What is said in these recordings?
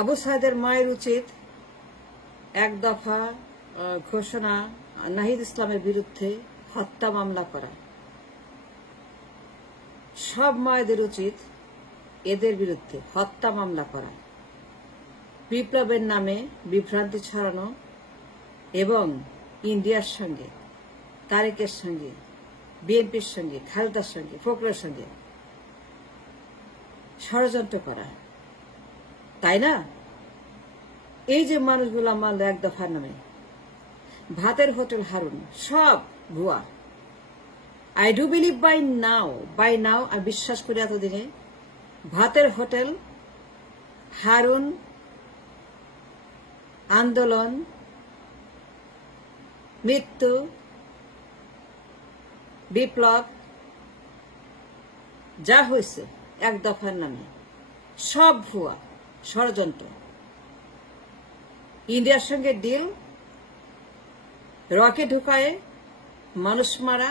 আবু সাইদের মায়ের উচিত এক দফা ঘোষণা নাহিদ ইসলামের বিরুদ্ধে হত্যা মামলা করা। সব মায়েদের উচিত এদের বিরুদ্ধে হত্যা মামলা করা, বিপ্লবের নামে বিভ্রান্তি ছড়ানো এবং ইন্ডিয়ার সঙ্গে, তারেকের সঙ্গে, বিএনপির সঙ্গে, খালেদার সঙ্গে, ফখরুলের সঙ্গে ষড়যন্ত্র করা, তাই না? এই যে মানুষগুলো মারল এক দফার নামে, ভাতের হোটেল হারুন, সব ভুয়া। আই ডু বিলিভ বাই নাও আমি বিশ্বাস করি এতদিনে ভাতের হোটেল, হারুন, আন্দোলন, মৃত্যু, বিপ্লব যা হয়েছে এক দফার নামে সব ভুয়া, ষড়যন্ত্র। ইন্ডিয়ার সঙ্গে ডিল, রকে ঢুকায় মানুষ মারা,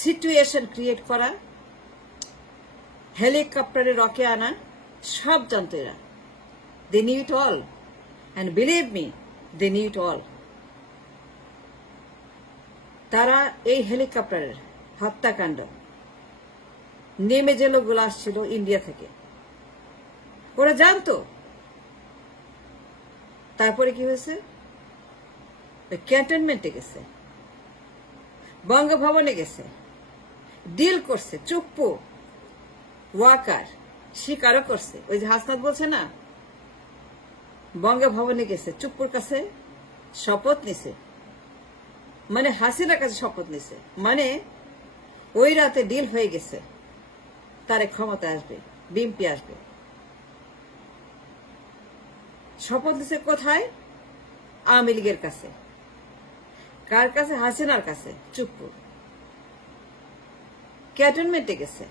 সিচুয়েশন ক্রিয়েট করা, হেলিকপ্টারে রকে আনা, সব জানতো এরা। They knew it all and believe me, they knew it all. তারা এই হেলিকপ্টারের হত্যাকাণ্ড নেমে যে লোকগুলো আসছিল ইন্ডিয়া থেকে, ওরা জানতো। তারপরে কি হয়েছে? ক্যান্টনমেন্টে গেছে, বঙ্গভবনে গেছে, ডিল করছে, চুপ্পু ওয়াকার স্বীকারও করছে। ওই যে হাসনাত বলছে না, বঙ্গভবনে গেছে, চুপ্পুর কাছে শপথ নিছে, মানে হাসিনার কাছে শপথ নিছে, মানে ওই রাতে ডিল হয়ে গেছে, তারে ক্ষমতা আসবে, বিএনপি আসবে। শপথ দিছে কোথায়? আওয়ামী লীগের কাছে। কার কাছে? হাসিনার কাছে, চুপ্পু। ক্যান্টনমেন্টে গেছে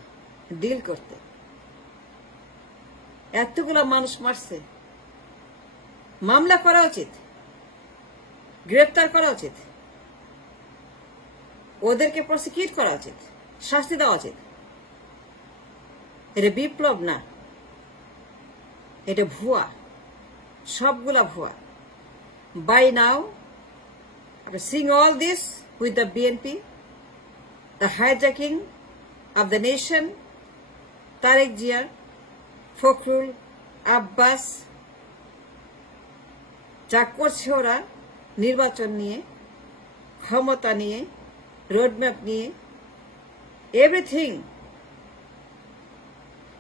ডিল করতে। এতগুলা মানুষ মারছে, মামলা করা উচিত, গ্রেপ্তার করা উচিত, ওদেরকে প্রসিকিউট করা উচিত, শাস্তি দেওয়া উচিত। এটা বিপ্লব না, এটা ভুয়া, সবগুলা ভুয়া। Buy now after seeing all this with the BNP, the hijacking of the nation, Tarek Jia, Fokhrul, Abbas, যা করছে ওরা নির্বাচন নিয়ে, ক্ষমতা নিয়ে, রোডম্যাপ নিয়ে, everything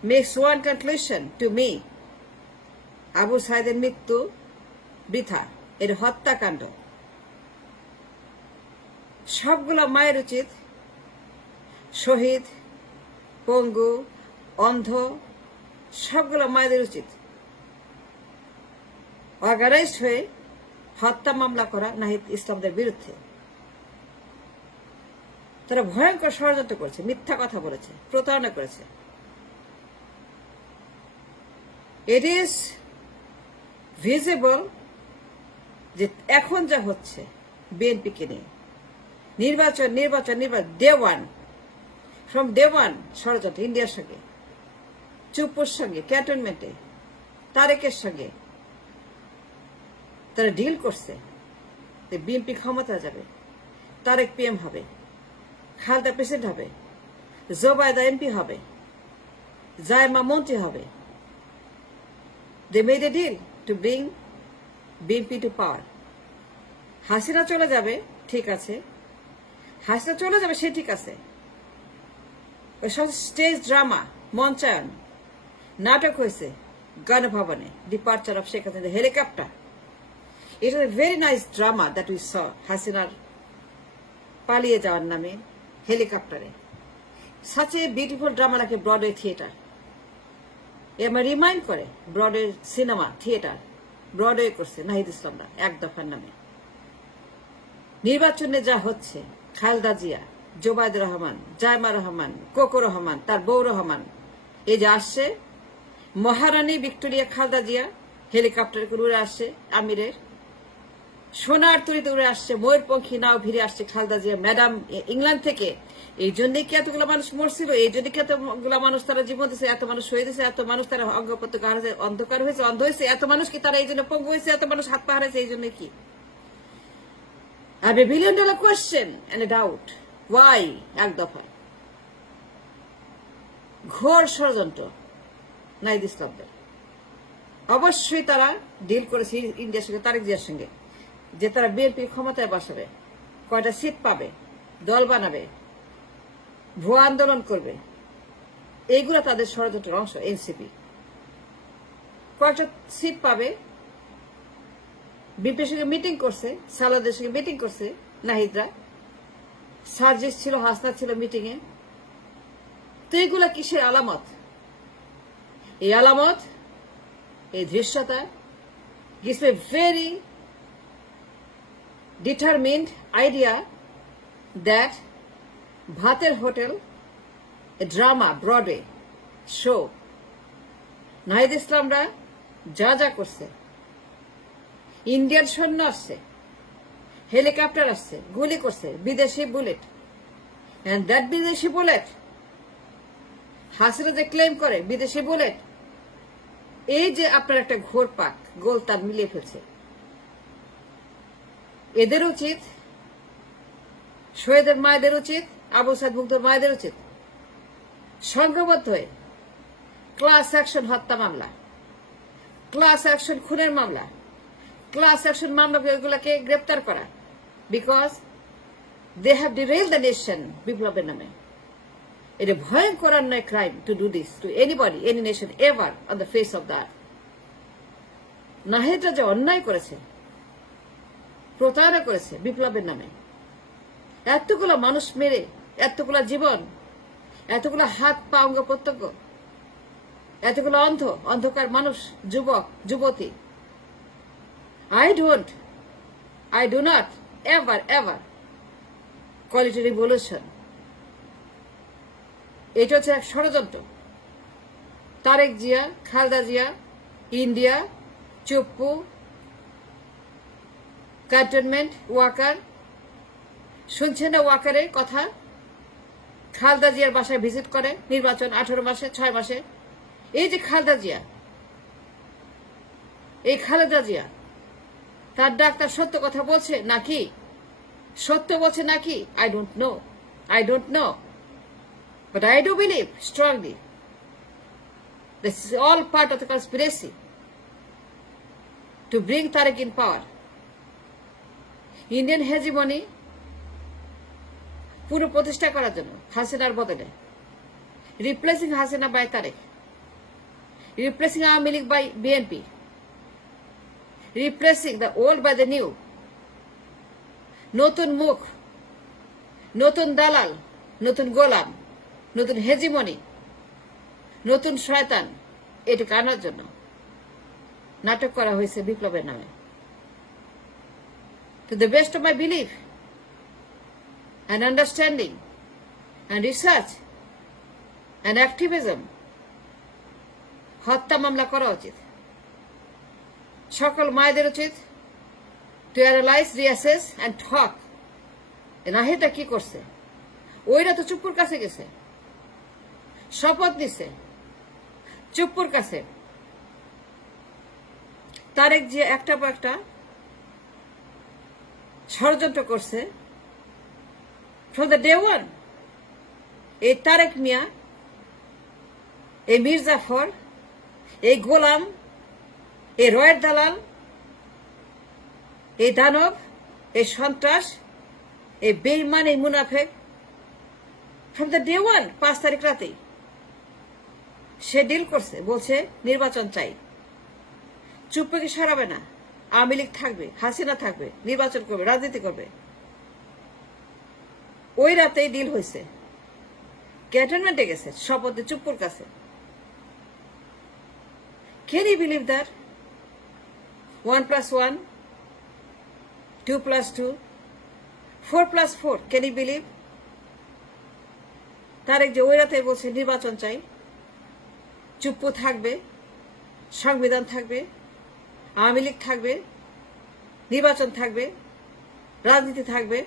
makes one conclusion to me: Abu সাইদের মৃত্যু বৃথা, এর হত্যাকাণ্ড। সবগুলা মায়ের উচিত শহীদ, পঙ্গু, অন্ধ, সবগুলা মায়েদের উচিত অর্গানাইজড হয়ে হত্যা মামলা করা নাহিদ ইসলামদের বিরুদ্ধে। তারা ভয়ঙ্কর ষড়যন্ত্র করেছে, মিথ্যা কথা বলেছে, প্রতারণা করেছে। ইট ইজ ভিজিবল যে এখন যা হচ্ছে বিএনপিকে নিয়ে নির্বাচন, ফ্রম ডে ওয়ান ষড়যন্ত্র, ইন্ডিয়ার সঙ্গে, চুপ্পুর সঙ্গে, ক্যান্টনমেন্টে, তারেকের সঙ্গে তারা ডিল করছে যে বিএনপি ক্ষমতা যাবে, তারেক পিএম হবে, খালেদা প্রেসিডেন্ট হবে, জোবায়দা এমপি হবে, জায়মা মন্ত্রী হবে। They made a deal to bring BNP to power. Hasina চলে যাবে, ঠিক আছে, হাসিনা চলে যাবে, সে ঠিক আছে। ওই সব স্টেজ ড্রামা, মঞ্চায়ন, নাটক হয়েছে গণভবনে, departure of Sheikh Hasina, helicopter. It was a very nice drama that we saw, হাসিনার পালিয়ে যাওয়ার নামে হেলিকপ্টারে। সাচ এ বিউটিফুল ড্রামা লাগে ব্রডওয়ে থিয়েটার। এ আমার রিমাইন্ড করে ব্রডওয়ে সিনেমা থিয়েটার, ব্রডওয়ে করছে নাহিদ ইসলামরা এক দফার নামে। নির্বাচনে যা হচ্ছে, খালেদা জিয়া, জোবায়দুর রহমান, জায়মা রহমান, কোকো রহমান, তার বউ রহমান, এই যে আসছে, মহারানী ভিক্টোরিয়া খালেদা জিয়া হেলিকপ্টারে করে উড়ে আসছে আমিরের, সোনার তরিতে উড়ে আসছে, ময়ূরপঙ্খী নাও ভিড়ে আসছে খালেদা জিয়া ম্যাডাম ইংল্যান্ড থেকে। এই জন্যই কি এতগুলো মানুষ মরছিল, এই জন্য কি এতগুলো মানুষ তারা জীবন দিচ্ছে, এত মানুষ শহীদ দিয়েছে, এত মানুষ তারা অঙ্গ প্রত্যঙ্গ হারাইছে, অন্ধকার হয়েছে, অন্ধ হয়েছে, এত মানুষ কি তারা এই জন্য পঙ্গু হয়েছে, এত মানুষ হাত পা হারাইছে এই জন্য কি? I have a $1 billion question and a doubt. Why? এক দফা ঘোর ষড়যন্ত্র নাহিদ ইসলামদের। অবশ্যই তারা ডিল করেছে ইন্ডিয়ার সঙ্গে, তারেক জিয়ার সঙ্গে, যে তারা বিএনপি ক্ষমতায় বসাবে, কয়টা সিট পাবে, দল বানাবে, ভুয়া আন্দোলন করবে, এইগুলো তাদের ষড়যন্ত্রের অংশ। এনসিপি কয়টা সিট পাবে, বিপির সঙ্গে মিটিং করছে, সালাদের সঙ্গে মিটিং করছে নাহিদরা, সার্জিস ছিল, হাসনাত ছিল মিটিং এ। তো এগুলা কিসের আলামত? এই আলামত, এই দৃশ্যতা gives me very determined idea that ভাতের hotel, a drama, Broadway show, Nahid ইসলামরা যা যা করছে, ইন্ডিয়ান সৈন্য আসছে, হেলিকপ্টার আসছে, গুলি করছে, বিদেশি বুলেট, and that বিদেশি বুলেট হাসিনা যে ক্লেম করে বিদেশি বুলেট, এই যে আপনার একটা ঘোর পাক গোল তার মিলিয়ে ফেলছে। এদের উচিত, শহীদের মায়েদের উচিত, আবু সাইদ মুগ্ধর মায়েদের উচিত সংঘবদ্ধ হয়ে ক্লাস অ্যাকশন হত্যা মামলা, ক্লাস অ্যাকশন খুনের মামলা, ক্লাস অ্যাকশন মামলাগুলোকে গ্রেপ্তার করা, because they have derailed the nation বিপ্লবের নামে। এটা ভয়ঙ্কর অন্যায় crime to do this to anybody, any nation ever on the face of the earth. নাহিদরা যে অন্যায় করেছে, প্রতারণা করেছে বিপ্লবের নামে, এতগুলো মানুষ মেরে, এতগুলো জীবন, এতগুলো হাত পা অঙ্গ প্রত্যঙ্গ, এতগুলো অন্ধকার মানুষ, যুবক যুবতী। I do not ever call it a revolution. এটা হচ্ছে এক ষড়যন্ত্র। তারেক জিয়া, খালেদা জিয়া, ইন্ডিয়া, চুপ্পু, ক্যান্টনমেন্ট, ওয়াকার, শুনছেন না ওয়াকারের কথা? খালেদা জিয়ার বাসায় ভিজিট করে নির্বাচন 18 মাসে, 6 মাসে। এই যে খালেদা জিয়া, এই খালেদা জিয়া তার ডাক্তার সত্য কথা বলছে নাকি, সত্য বলছে নাকি? I don't know. But I do believe strongly this is all part of the conspiracy to bring Tariq in power. Indian hegemony পুনঃপ্রতিষ্ঠা করার জন্য হাসিনার বদলে, replacing Hasina by Tariq, replacing Awami League by BNP, replacing the old by the new. নতুন মুখ, নতুন দালাল, নতুন গোলাম, নতুন হেজিমনি, নতুন শয়তান, এটুকু আনার জন্য নাটক করা হয়েছে বিপ্লবের নামে। To the best of my belief and understanding and research and activism, হত্যা মামলা করা উচিত। সকল মায়েদের উচিত to analyze, reassess and talk. নাহিদটা কি করছে? ওইরা তো চুপ্পুর কাছে গেছে, শপথ নিছে চুপ্পুর কাছে। তারেক যে একটা পর একটা ষড়যন্ত্র করছে from the day one। এই তারেক মিয়া, এই মীর জাফর, এই গোলাম, এই রয়ের দালাল, এই দানব, এই সন্ত্রাস, এই বেঈমান, এই মুনাফেক, from the day one, 5 তারিখ রাতেই সে ডিল করছে, বলছে নির্বাচন চাই, চুপ্পুকে সরাবে না, আওয়ামী লীগ থাকবে, হাসিনা থাকবে, নির্বাচন করবে, রাজনীতি করবে। ওই রাতেই ডিল হয়েছে, ক্যান্টনমেন্টে গেছে শপথে চুপ্পুর কাছে। Can you believe that? 1 + 1, 2 + 2, 4 + 4, can you believe? Tarique যে ওই রাতে বলছে নির্বাচন চাই, চুপ্পু থাকবে, সংবিধান থাকবে, আওয়ামী লীগ থাকবে, নির্বাচন থাকবে, রাজনীতি থাকবে।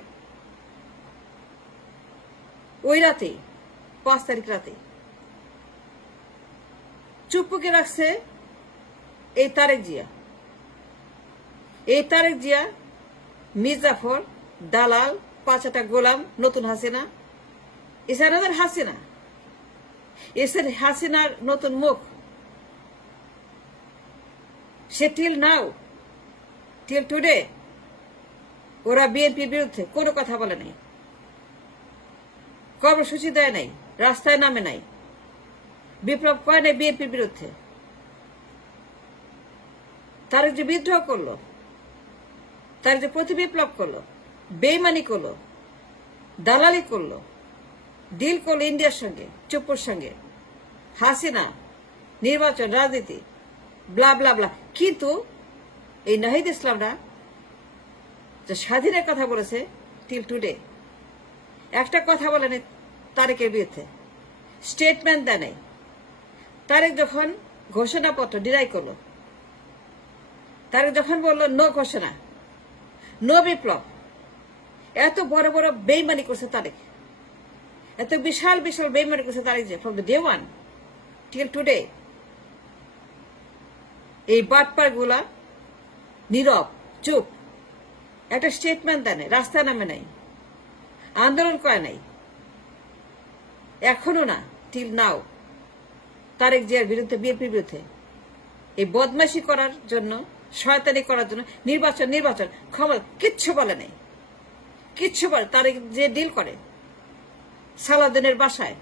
ওই রাতে 5 তারিখ রাতে চুপ্পুকে রাখছে এই তারেক জিয়া। এই তারেক জিয়া, মির্জাফর, দালাল, 5টা গোলাম, নতুন হাসিনা, এছাড়া হাসিনা, এসের হাসিনার নতুন মুখ। সে টিল নাও, টিল টুডে ওরা বিএনপির বিরুদ্ধে কোনো কথা বলে নাই, কর্মসূচি দেয় নাই, রাস্তায় নামে নাই, বিপ্লব করে নাই বিএনপির বিরুদ্ধে। তারা যে বিদ্রোহ করলো, তারা যে প্রতিবিপ্লব করলো, বেইমানি করলো, দালালি করলো, ডিল করলো ইন্ডিয়ার সঙ্গে, চুপ্পুর সঙ্গে, হাসিনা, নির্বাচন, রাজনীতি, ব্লা ব্লা ব্লা। কিন্তু এই নাহিদ ইসলামরা যে স্বাধীনের কথা বলেছে টিল টুডে একটা কথা বলেনি তারেকের বিরুদ্ধে, স্টেটমেন্ট দেয় নাই। তারেক যখন ঘোষণাপত্র ডিনাই করলো, তারেক যখন বলল নো ঘোষণা, নো বিপ্লব, এত বড় বড় বেইমানি করছে তারেক, এত বিশাল বিশাল বেইমানি করছে তারেক যে from the day one till today. এই বাটপার গুলা নীরব, চুপ, একটা স্টেটমেন্ট দেয় নাই, রাস্তায় নামে নাই, আন্দোলন করে নাই, এখনো না, টিল নাও। তারেক জিয়ার বিরুদ্ধে, বিএনপির বিরুদ্ধে এই বদমাইশি করার জন্য, শয়তানি করার জন্য, নির্বাচন নির্বাচন ক্ষমতা কিচ্ছু বলে নাই, কিচ্ছু বলে। তারেক যে ডিল করে সালাউদ্দিনের বাসায়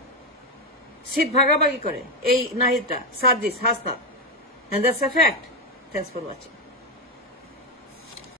সিট ভাগাভাগি করে এই নাহিদরা, Sarjis, Hasnat, and that's a fact. Thanks for watching.